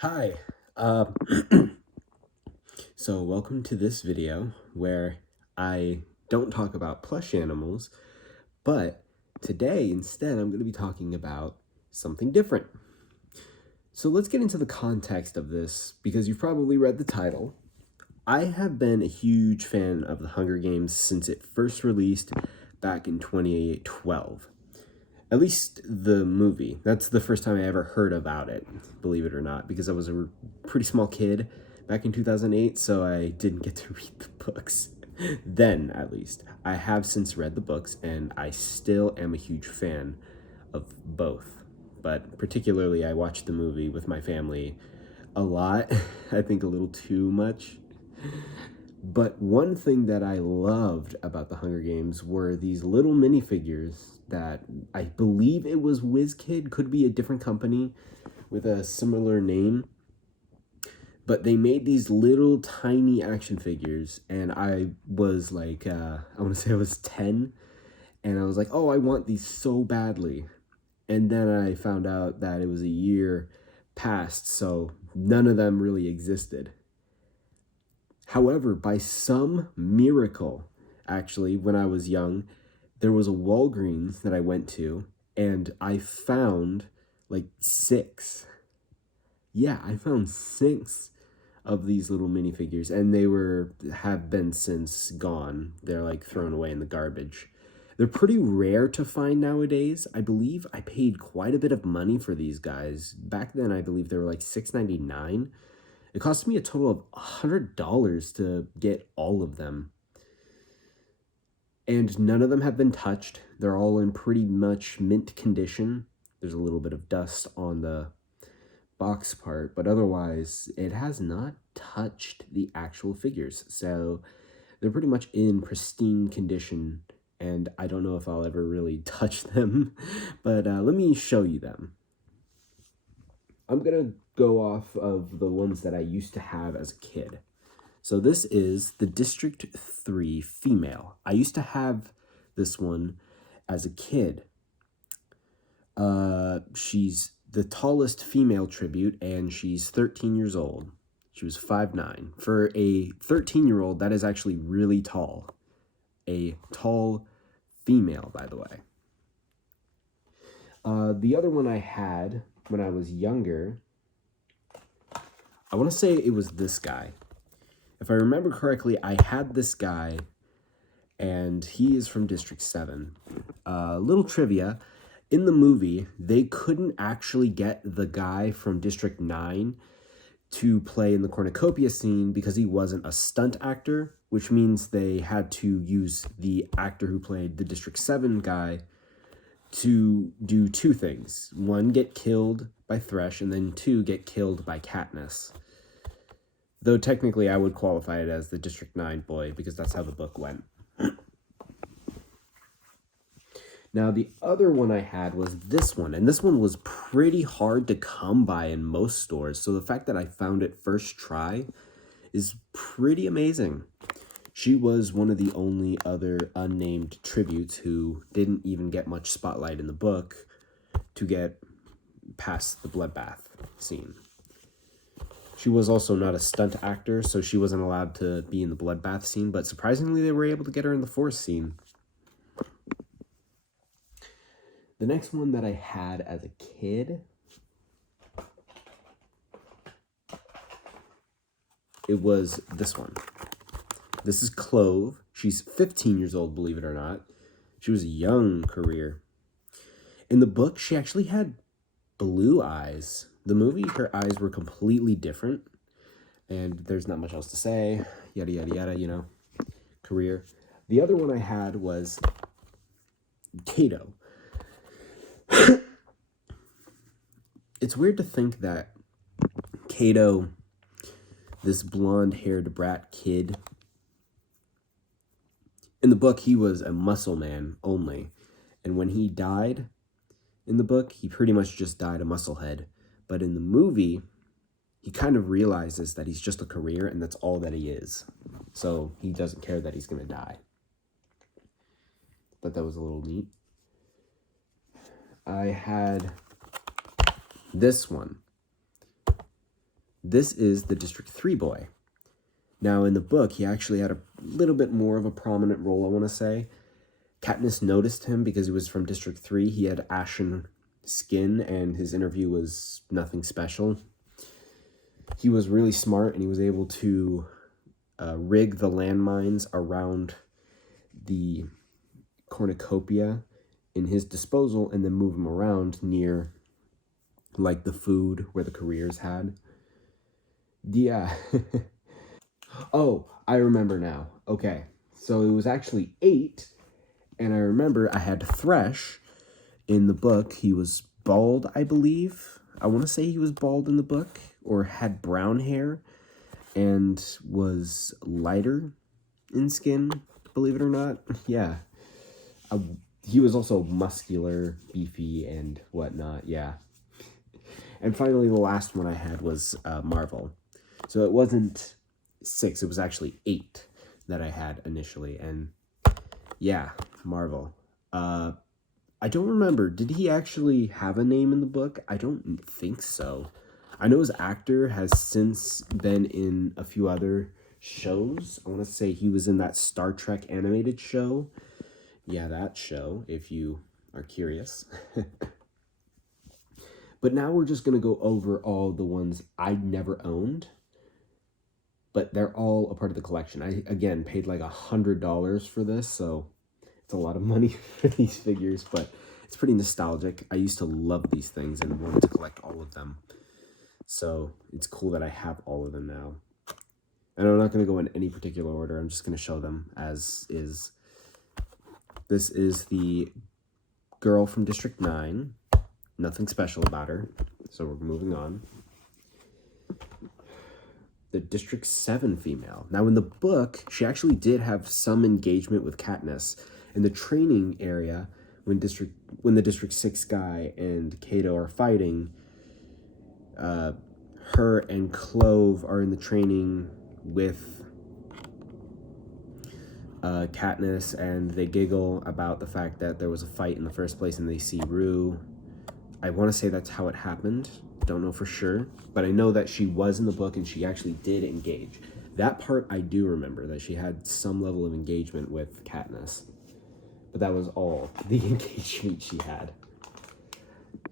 Hi, so welcome to this video where I don't talk about plush animals, but today instead I'm going to be talking about something different. So let's get into the context of this because you've probably read the title. I have been a huge fan of The Hunger Games since it first released back in 2012. At least the movie. That's the first time I ever heard about it, believe it or not, because I was a pretty small kid back in 2008, so I didn't get to read the books. Then, at least. I have since read the books, and I still am a huge fan of both. But particularly, I watched the movie with my family a lot. I think a little too much. But one thing that I loved about the Hunger Games were these little minifigures that I believe it was Wizkid, could be a different company with a similar name. But they made these little tiny action figures, and I was like, I want to say I was 10, and I was like, oh, I want these so badly. And then I found out that it was a year past, so none of them really existed. However, by some miracle, actually, when I was young, there was a Walgreens that I went to, and I found like six. Yeah, I found six of these little minifigures, and they have been since gone. They're like thrown away in the garbage. They're pretty rare to find nowadays. I believe I paid quite a bit of money for these guys. Back then, I believe they were like $6.99. It cost me a total of $100 to get all of them. And none of them have been touched. They're all in pretty much mint condition. There's a little bit of dust on the box part, but otherwise, it has not touched the actual figures. So they're pretty much in pristine condition, and I don't know if I'll ever really touch them, but let me show you them. I'm gonna go off of the ones that I used to have as a kid. So this is the District 3 female. I used to have this one as a kid. She's the tallest female tribute, and she's 13 years old. She was 5'9". For a 13-year-old, that is actually really tall. A tall female, by the way. The other one I had when I was younger, I want to say it was this guy. If I remember correctly, I had this guy, and he is from District 7. Little trivia, in the movie, they couldn't actually get the guy from District 9 to play in the cornucopia scene because he wasn't a stunt actor, which means they had to use the actor who played the District 7 guy to do two things. One, get killed by Thresh, and then two, get killed by Katniss. Though technically I would qualify it as the District 9 boy because that's how the book went. Now, the other one I had was this one, and this one was pretty hard to come by in most stores, so the fact that I found it first try is pretty amazing. She was one of the only other unnamed tributes who didn't even get much spotlight in the book to get past the bloodbath scene. She was also not a stunt actor, so she wasn't allowed to be in the bloodbath scene, but surprisingly they were able to get her in the forest scene. The next one that I had as a kid, it was this one. This is Clove. She's 15 years old, believe it or not. She was a young career. In the book, she actually had blue eyes. The movie, her eyes were completely different. And there's not much else to say. Yada, yada, yada, you know. Career. The other one I had was Kato. It's weird to think that Kato, this blonde-haired brat kid, in the book, he was a muscle man only. And when he died in the book, he pretty much just died a musclehead. But in the movie, he kind of realizes that he's just a career and that's all that he is. So he doesn't care that he's going to die. Thought that was a little neat. I had this one. This is the District 3 boy. Now, in the book, he actually had a little bit more of a prominent role, I want to say. Katniss noticed him because he was from District 3. He had ashen skin, and his interview was nothing special. He was really smart, and he was able to rig the landmines around the cornucopia in his disposal and then move them around near, like, the food where the careers had. Yeah. Oh, I remember now. Okay, so it was actually 8, and I remember I had Thresh in the book. He was bald, I believe. I want to say he was bald in the book, or had brown hair, and was lighter in skin, believe it or not. Yeah. He was also muscular, beefy, and whatnot, yeah. And finally, the last one I had was Marvel. So it wasn't 6, it was actually 8 that I had initially. And yeah, Marvel. I don't remember. Did he actually have a name in the book? I don't think so. I know his actor has since been in a few other shows. I want to say he was in that Star Trek animated show. Yeah, that show, if you are curious. But now we're just going to go over all the ones I never owned. But they're all a part of the collection. I, again, paid like $100 for this, so it's a lot of money for these figures, but it's pretty nostalgic. I used to love these things and wanted to collect all of them. So it's cool that I have all of them now. And I'm not going to go in any particular order. I'm just going to show them as is. This is the girl from District 9. Nothing special about her. So we're moving on. The District 7 female. Now in the book, she actually did have some engagement with Katniss. In the training area, when the District 6 guy and Cato are fighting, her and Clove are in the training with Katniss, and they giggle about the fact that there was a fight in the first place, and they see Rue. I want to say that's how it happened. Don't know for sure, but I know that she was in the book and she actually did engage. That part I do remember, that she had some level of engagement with Katniss. But that was all the engagement she had.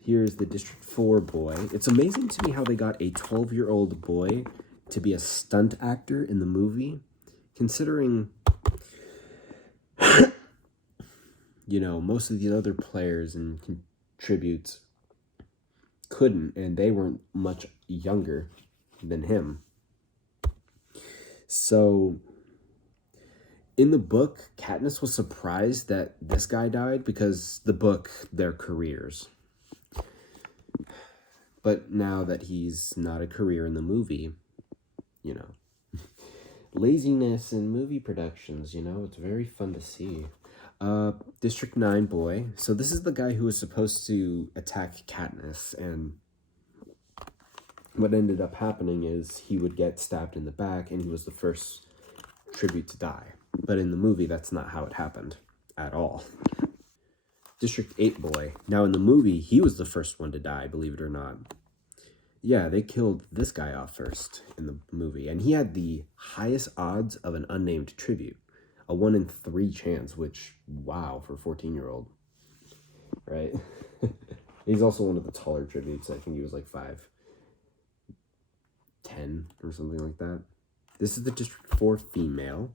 Here's the District 4 boy. It's amazing to me how they got a 12-year-old boy to be a stunt actor in the movie, considering, you know, most of the other players and contributes couldn't, and they weren't much younger than him. So in the book, Katniss was surprised that this guy died because the book, their careers. But now that he's not a career in the movie, you know, laziness in movie productions, you know, it's very fun to see. District 9 boy. So this is the guy who was supposed to attack Katniss, and what ended up happening is he would get stabbed in the back, and he was the first tribute to die. But in the movie, that's not how it happened at all. District 8 boy. Now in the movie, he was the first one to die, believe it or not. Yeah, they killed this guy off first in the movie, and he had the highest odds of an unnamed tribute. A 1 in 3 chance, which, wow, for a 14-year-old, right? He's also one of the taller tributes. I think he was like 5'10" or something like that. This is the District 4 female.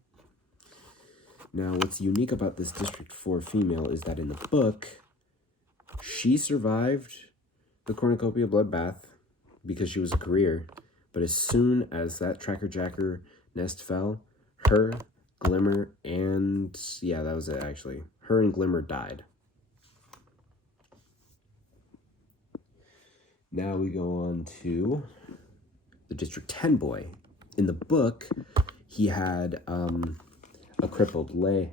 Now, what's unique about this District 4 female is that in the book, she survived the cornucopia bloodbath because she was a career. But as soon as that Tracker Jacker nest fell, her, Glimmer, and yeah, that was it actually. Her and Glimmer died. Now we go on to the District 10 boy. In the book, he had a crippled leg.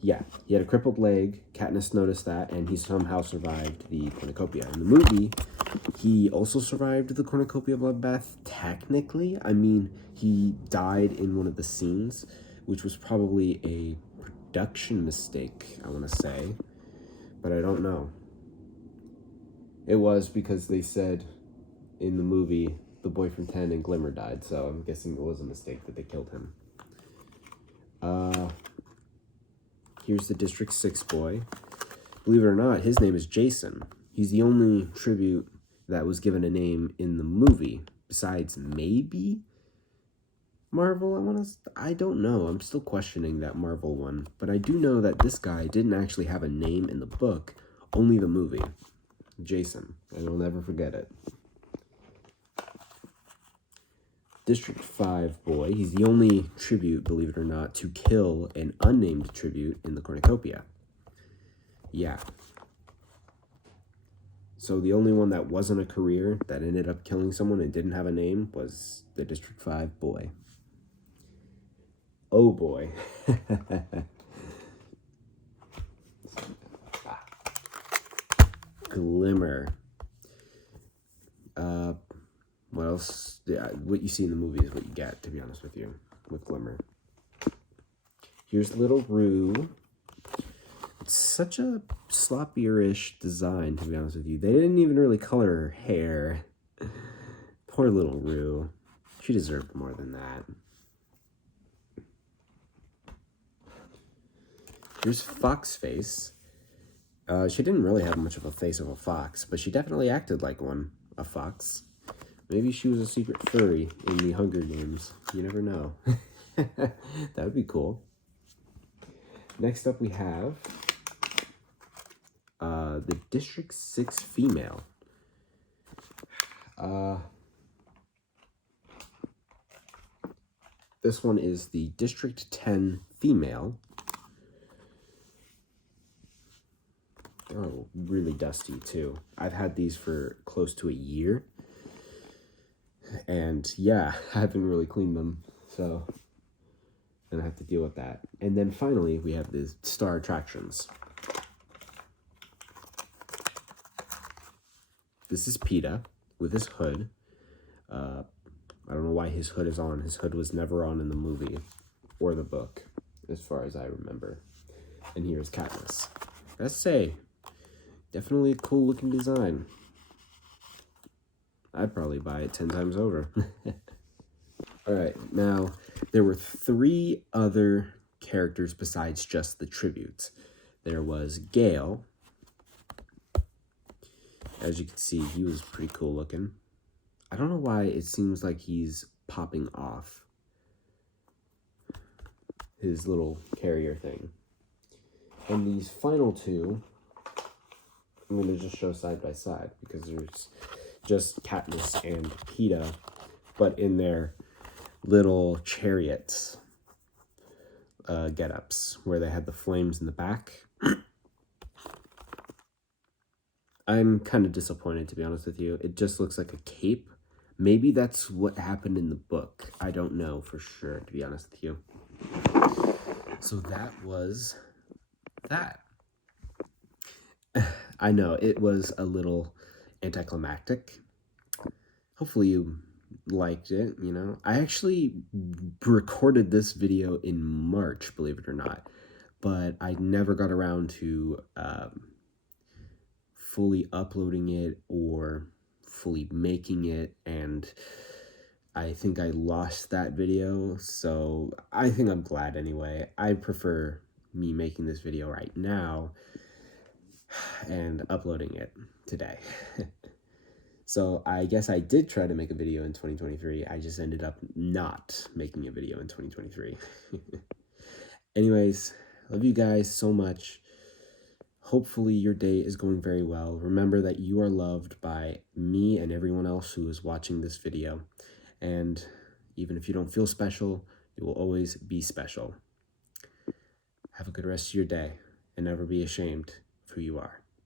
Yeah, he had a crippled leg. Katniss noticed that, and he somehow survived the cornucopia. In the movie, he also survived the cornucopia bloodbath, technically. I mean, he died in one of the scenes, which was probably a production mistake, I want to say. But I don't know. It was because they said in the movie the boy from 10 and Glimmer died, so I'm guessing it was a mistake that they killed him. Here's the District 6 boy. Believe it or not, his name is Jason. He's the only tribute that was given a name in the movie, besides maybe Marvel. I don't know. I'm still questioning that Marvel one, but I do know that this guy didn't actually have a name in the book, only the movie. Jason, and I'll never forget it. District 5 boy. He's the only tribute, believe it or not, to kill an unnamed tribute in the cornucopia. Yeah. So the only one that wasn't a career that ended up killing someone and didn't have a name was the District 5 boy. Oh boy. Glimmer. What else? Yeah, what you see in the movie is what you get, to be honest with you, with Glimmer. Here's little Rue. It's such a sloppier-ish design, to be honest with you. They didn't even really color her hair. Poor little Rue. She deserved more than that. Here's Fox Face. She didn't really have much of a face of a fox, but she definitely acted like one, a fox. Maybe she was a secret furry in the Hunger Games. You never know. That would be cool. Next up we have the District 6 female. This one is the District 10 female. Oh, really dusty too. I've had these for close to a year. And yeah, I haven't really cleaned them, so then I have to deal with that. And then finally, we have the star attractions. This is PETA with his hood. I don't know why his hood is on. His hood was never on in the movie or the book, as far as I remember. And here's Katniss. Let's say, definitely a cool looking design. I'd probably buy it 10 times over. All right, now there were 3 other characters besides just the tributes. There was Gale. As you can see, he was pretty cool looking. I don't know why it seems like he's popping off his little carrier thing. And these final 2, I'm going to just show side by side because there's just Katniss and PETA, but in their little chariots get-ups where they had the flames in the back. I'm kind of disappointed, to be honest with you. It just looks like a cape. Maybe that's what happened in the book. I don't know for sure, to be honest with you. So that was that. I know, it was a little anticlimactic. Hopefully you liked it, you know. I actually recorded this video in March, believe it or not, but I never got around to fully uploading it or fully making it, and I think I lost that video, so I think I'm glad anyway. I prefer me making this video right now and uploading it today. So I guess I did try to make a video in 2023. I just ended up not making a video in 2023. Anyways, love you guys so much. Hopefully your day is going very well. Remember that you are loved by me and everyone else who is watching this video. And even if you don't feel special, you will always be special. Have a good rest of your day and never be ashamed of who you are.